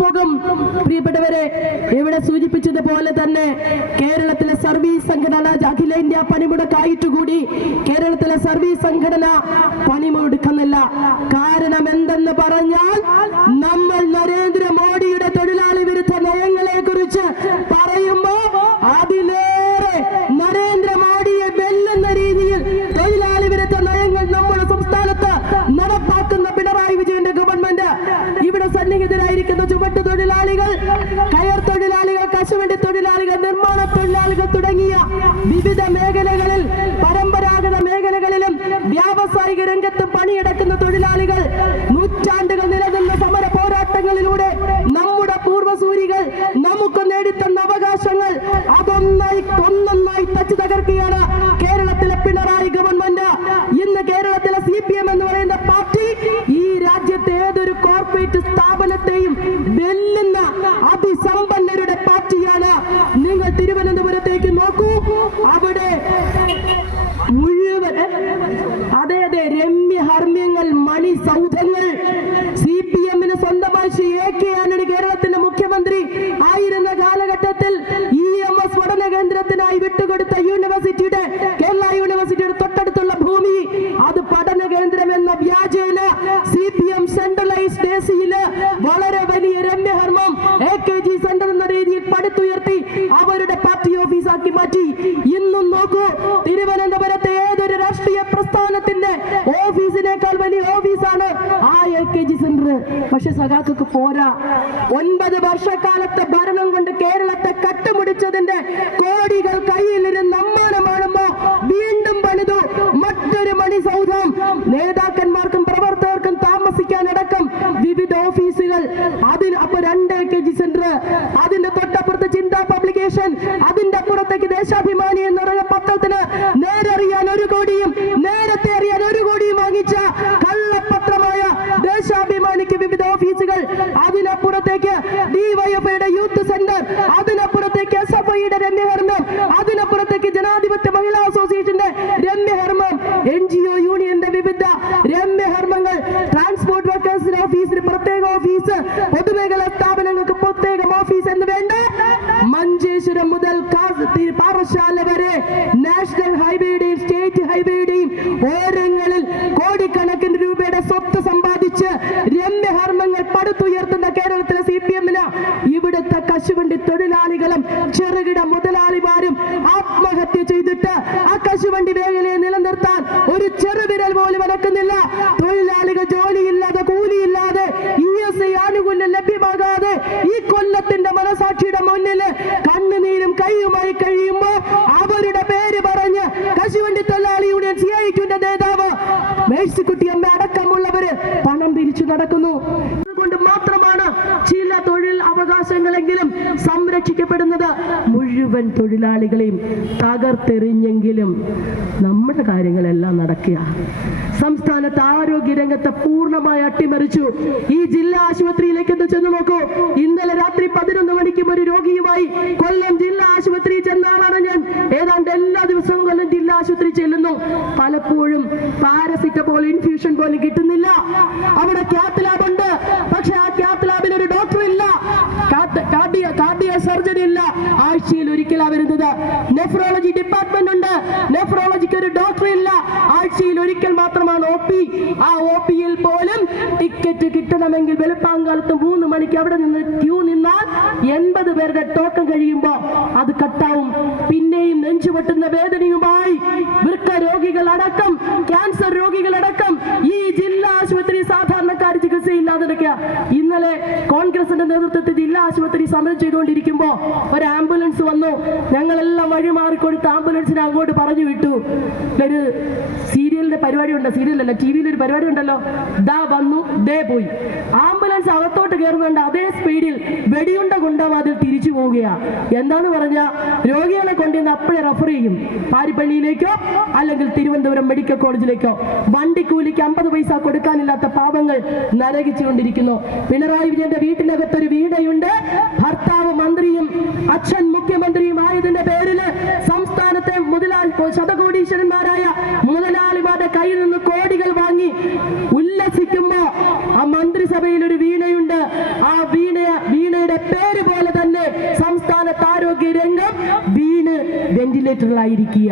പോകും. പ്രിയപ്പെട്ടവരെ, ഇവിടെ സൂചിപ്പിച്ചതുപോലെ തന്നെ കേരളത്തിലെ സർവീസ് സംഘടന അഖിലേന്ത്യാ പണിമുടക്കായിട്ടുകൂടി കേരളത്തിലെ സർവീസ് സംഘടന പണിമുടക്കുന്നില്ല. കാരണം എന്തെന്ന് പറഞ്ഞാൽ നമ്മൾ നരേന്ദ്രമോദിയുടെ തൊഴിലാളി വിരുദ്ധ നയങ്ങളെ കുറിച്ച് പറയുമ്പോൾ അതിലേറെ നരേന്ദ്രമോദിയെ വെല്ലുന്ന രീതിയിൽ തൊഴിലാളി വിരുദ്ധ നയങ്ങൾ നമ്മുടെ സംസ്ഥാനത്ത് നടപ്പാക്കുന്ന പിണറായി വിജയന്റെ ഗവൺമെന്റ് ഇവിടെ സന്നിഹിതരായിരിക്കുന്ന ചുമട്ട് തൊഴിലാളികൾ, കയർ തൊഴിലാളികൾ, കശുവണ്ടി തൊഴിലാളികൾ, നിർമ്മാണ തൊഴിലാളികൾ തുടങ്ങിയ വിവിധ മേഖലകളിൽ, പരമ്പരാഗത മേഖലകളിലും വ്യാവസായിക രംഗത്തും പണിയെടുക്കുന്ന തൊഴിലാളികൾ നൂറ്റാണ്ടുകൾ നിലനിന്ന സമര പോരാട്ടങ്ങളിലൂടെ നമ്മുടെ പൂർവ്വസൂരികൾ നമുക്ക് നേടിത്തന്ന അവകാശങ്ങൾ ഒന്നൊന്നായി തച്ചു തകർക്കുകയാണ് കേരളത്തിലെ പിണറായി ഗവൺമെന്റ്. ഇന്ന് കേരളത്തിലെ CPM എന്ന് പറയുന്ന പാർട്ടി ഈ രാജ്യത്തെ ഏതൊരു കോർപ്പറേറ്റ് സ്ഥാപനത്തെയും വെല്ലുന്ന അതിസമ്പന്നരുടെ പാർട്ടിയാണ്. നിങ്ങൾ തിരുവനന്തപുരത്തേക്ക് നോക്കൂ, അവിടെ മുഴുവൻ അതെ രമ്യഹർമ്മ്യങ്ങൾ, മണി സൗധങ്ങൾ. CPM-ന് സ്വന്തമായി AK ആന്റണി കേരളത്തിന്റെ മുഖ്യമന്ത്രി ആയിരുന്ന കാലഘട്ടത്തിൽ EMS പഠന കേന്ദ്രത്തിനായി വിട്ടുകൊടുത്ത യൂണിവേഴ്സിറ്റിയുടെ, കേരള യൂണിവേഴ്സിറ്റിയുടെ തൊട്ടടുത്തുള്ള ഭൂമി, അത് പഠന കേന്ദ്രം എന്ന വ്യാജേന CPM സെൻട്രലൈസ്ഡ് ACയില് വളരെ വലിയ രമ്യഹർമ്മം AKG സെന്റർ എന്ന രീതിയിൽ പടുത്തുയർത്തി അവരുടെ പാർട്ടി ഓഫീസാക്കി മാറ്റി. ഇന്നും നോക്കൂ, തിരുവനന്തപുരത്തെ ഏതൊരു രാഷ്ട്രീയ പ്രസ്ഥാനത്തിന്റെ ഓഫീസിനേക്കാൾ വലിയ ഓഫീസാണ് ആ AKG സെന്റർ. പക്ഷെ സഖാക്കൾക്ക് പോരാ. 9 വർഷക്കാലത്തെ ഭരണം കൊണ്ട് കേരളത്തെ കട്ടുമുടിച്ചതിന്റെ കോടികൾ കയ്യിലിരുന്ന് അമ്മാനമാണുമ്പോ വീണ്ടും പണിതു മറ്റൊരു മണിസൗധം. നേതാക്കന്മാർക്കും പ്രവർത്തകർക്കും താമസിക്കാനടക്കം വിവിധ ഓഫീസുകൾ. അപ്പൊ 2 AKG സെന്റർ, അതിന്റെ തൊട്ടപ്പുറത്ത് ചിന്താ പബ്ലിക്കേഷൻ, അതിന്റെ അപ്പുറത്തേക്ക് ദേശാഭിമാനി എന്ന് പറയുന്ന പത്രത്തിന് നേരറിയാൻ 1 കോടിയും നേരത്തെ അറിയാൻ 1 കോടിയും വാങ്ങിച്ച കള്ളപത്രമായ ദേശാഭിമാനിക്ക് വിവിധ ഓഫീസുകൾ. അതിനപ്പുറത്തേക്ക് DYFIയുടെ യൂത്ത് സെന്റർ, അതിനപ്പുറത്തേക്ക് SFIയുടെ രമ്യഹർമ്മം, അതിനപ്പുറത്തേക്ക് ജനാധിപത്യ മഹിളാ അസോസിയേഷന്റെ രമ്യഹർമ്മം, NGO യൂണിയന്റെ വിവിധ രമ്യഹർമ്മങ്ങൾ, ട്രാൻസ്പോർട്ട് വർക്കേഴ്സിന്റെ ഓഫീസിന് പ്രത്യേക ഓഫീസ്, പൊതുമേഖലാ സ്ഥാപനങ്ങൾക്ക് പ്രത്യേകം ഓഫീസ് എന്ന് വേണ്ട മഞ്ചേശ്വരം മുതൽ പാറശാല വരെ നാഷണൽ ഹൈവേയുടെയും സ്റ്റേറ്റ് ഹൈവേയുടെയും ഓരങ്ങളിൽ കോടിക്കണക്കിന് രൂപയുടെ സ്വത്ത് സമ്പാദിച്ച് രമ്യഹർമ്മങ്ങൾ പടുത്തുയർത്തുന്ന കേരളത്തിലെ CPM-ന് ഇവിടുത്തെ കശുവണ്ടി തൊഴിലാളികളും ചെറുകിട മുതലാളിമാരും ആത്മഹത്യ ചെയ്തിട്ട് ആ കശുവണ്ടി മേഖലയെ നിലനിർത്താൻ ഒരു ചെറുവിരൽ പോലും അനക്കുന്നില്ല. തൊഴിലാളികൾ ജോലിയില്ലാതെ, കൂലിയില്ലാതെ, ESI ആനുകൂല്യം ലഭ്യമാകാതെ ഈ കൊല്ലത്തിന്റെ മനസാക്ഷിയുടെ മുന്നിൽ കണ്ണുനീരും കൈയുമായി കഴിയുമ്പോൾ അവരുടെ പേര് പറഞ്ഞ് കശുവണ്ടി തൊഴിലാളി യൂണിയൻ CIQന്റെ നേതാവ് മേഴ്സിക്കുട്ടിയമ്മ അടക്കമുള്ളവര് പണം പിരിച്ചു നടക്കുന്നു. അതുകൊണ്ട് മാത്രമാണ് ചില തൊഴിൽ അവകാശങ്ങളെങ്കിലും സംരക്ഷിക്കപ്പെടുന്നത്. മുഴുവൻ തൊഴിലാളികളെയും തകർത്തെറിഞ്ഞെങ്കിലും നമ്മുടെ കാര്യങ്ങളെല്ലാം നടക്കുക. സംസ്ഥാനത്ത് ആരോഗ്യ രംഗത്തെ പൂർണ്ണമായി അട്ടിമറിച്ചു. ഈ ജില്ലാ ആശുപത്രിയിലേക്ക് ഒന്ന് ചെന്ന് നോക്കൂ. ഇന്നലെ രാത്രി 11 മണിക്കും ഒരു രോഗിയുമായി കൊല്ലം ജില്ലാ ആശുപത്രി ചെന്ന ആളാണ് ഞാൻ. ഏതാണ്ട് എല്ലാ ദിവസവും കൊല്ലം ജില്ലാ ആശുപത്രി ചെല്ലുന്നു. പലപ്പോഴും പാരസിറ്റമോൾ ഇൻഫ്യൂഷൻ പോലും കിട്ടുന്നില്ല. അവിടെ കാത്ത് ലാബ് ഉണ്ട്, പക്ഷെ ആ കാത്ത് ലാബിൽ ഒരു ഡോക്ടർ ഇല്ല, കാർഡിയ സർജറി ഇല്ല. ആഴ്ചയിൽ ഒരിക്കലാണ് വരുന്നത്. നെഫ്രോളജി ഡിപ്പാർട്ട്മെന്റ് ഉണ്ട്, നെഫ്രോളജിക്ക് ഒരു ഡോക്ടർ ഇല്ല. ആഴ്ചയിൽ ഒരിക്കൽ മാത്രമാണ് OP. ആ OPയിൽ പോലും ടിക്കറ്റ് കിട്ടണമെങ്കിൽ വെളുപ്പാങ്കാലത്ത് 3 മണിക്ക് അവിടെ നിന്ന് ക്യൂ നിന്നാൽ 80 പേരുടെ ടോക്കൺ കഴിയുമ്പോൾ അത് കട്ടാവും. പിന്നെയും നെഞ്ചുപൊട്ടുന്ന വേദനയുമായി വൃക്ക രോഗികളടക്കം, ക്യാൻസർ രോഗികളടക്കം ഈ ജില്ലാ ആശുപത്രി സാധാരണക്കാർ ചികിത്സയില്ലാതെ കിടക്കുക. ഇന്നലെ കോൺഗ്രസിന്റെ നേതൃത്വത്തിൽ ജില്ലാ ആശുപത്രി സമരം ചെയ്തുകൊണ്ടിരിക്കുമ്പോൾ ഒരു ആംബുലൻസ് വന്നു. ഞങ്ങളെല്ലാം വഴിമാറിക്കൊടുത്ത് ആംബുലൻസിനെ അങ്ങോട്ട് പറഞ്ഞു വിട്ടു. ഒരു സീരിയലിന്റെ പരിപാടി ഉണ്ട്, സീരിയലല്ല TV-യിൽ ഒരു പരിപാടി ഉണ്ടല്ലോ, ദാ വന്നു ദേ പോയി. ആംബുലൻസ് അകത്തോട്ട് കയറുന്നുണ്ട്, അതേ സ്പീഡിൽ വെടിയുണ്ട കൊണ്ടാവും അതിൽ തിരിച്ചു പോവുകയാ. എന്താന്ന് പറഞ്ഞാൽ രോഗികളെ കൊണ്ടുവന്ന് അപ്പോഴേ റെഫർ ചെയ്യും പാരിപ്പള്ളിയിലേക്കോ അല്ലെങ്കിൽ തിരുവനന്തപുരം മെഡിക്കൽ കോളേജിലേക്കോ. വണ്ടിക്കൂലിക്ക് 50 പൈസ കൊടുക്കാനില്ലാത്ത പാവങ്ങൾ നരകിച്ചുകൊണ്ടിരിക്കുന്നു. പിണറായി വിജയന്റെ വീട്ടിനകത്തൊരു വീടയുണ്ട്. ഭർത്താവ് മന്ത്രിയും അച്ഛൻ മുഖ്യമന്ത്രിയുമായതിന്റെ പേരിൽ സംസ്ഥാനത്തെ ശതകോടീശ്വരന്മാരായ മുതലാളിമാരുടെ കയ്യിൽ നിന്ന് കോടികൾ വാങ്ങി ഉല്ലസിക്കുമ്പോ ആ മന്ത്രിസഭയിൽ ഒരു വീണയുണ്ട്. ആ പേര് പോലെ തന്നെ സംസ്ഥാനത്ത് ആരോഗ്യ രംഗം വീണ് വെന്റിലേറ്ററിലായിരിക്കുക.